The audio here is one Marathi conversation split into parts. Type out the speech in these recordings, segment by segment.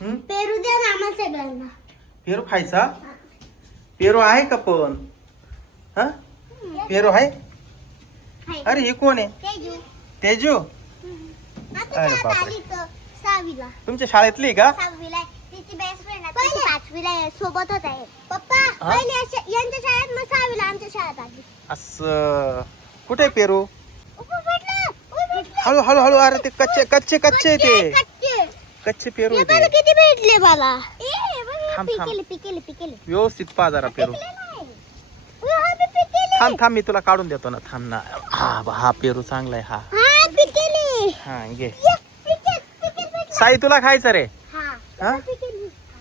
पेरू द्या ना आम्हाला सगळ्यांना. पेरू खायचा? पेरू आहे का पण? हा पेरू आहे? अरे हे कोण आहे? तेजू. अरे बापरे. तुमच्या शाळेतली का? तिची बेस्ट फ्रेंड आहे. 5वीला सोबत होत आहे. पप्पा पहिले यांच्या शाळेत मग 6वीला आमच्या शाळेत आली. असं कुठे आहे पेरू? हळू हळू हळू. अरे ते कच्चे कच्चे कच्चे ते कच्चे पेरू आहे ते. किती भेटले मला? थांब थांब. पिकेले व्यवस्थित पा जरा पेरू. थांब थांब मी तुला काढून देतो ना. थांब ना. हा पेरू चांगला आहे हा. हा घे. साई तुला खायचं रे? हा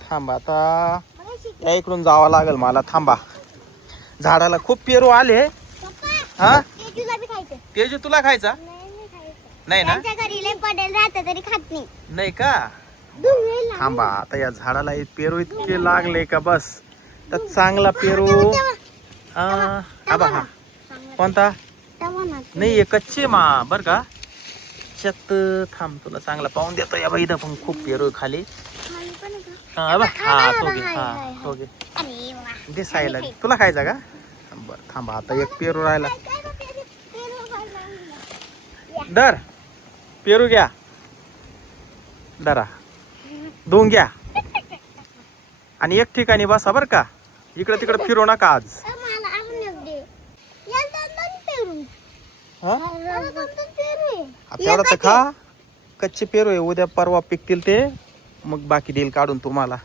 थांब आता या इकडून जावं लागेल मला. थांबा. झाडाला खूप पेरू आले. हा तेजू तुला खायचा नाही ना? तरी खात नाही. नाही का? थांबा आता या झाडाला पेरू इतके लागले का बस. तर चांगला पेरू. आबा हा कोणता? नाही कच्चे मा बर का. शेत थांब तुला चांगला पाहून देतो. या बाई पण खूप पेरू खाली. हा तो घे. हा तो घे. दिसायला तुला खायचा का? बर थांबा आता एक पेरू राहिला. दर पेरू घ्या. दरा दोन घ्या आणि एक ठिकाणी बसा बर का. इकडे तिकडे फिरू नका आज. तेवढा तर खा. कच्चे पेरू आहे. उद्या परवा पिकतील ते मग बाकी देईल काढून तुम्हाला.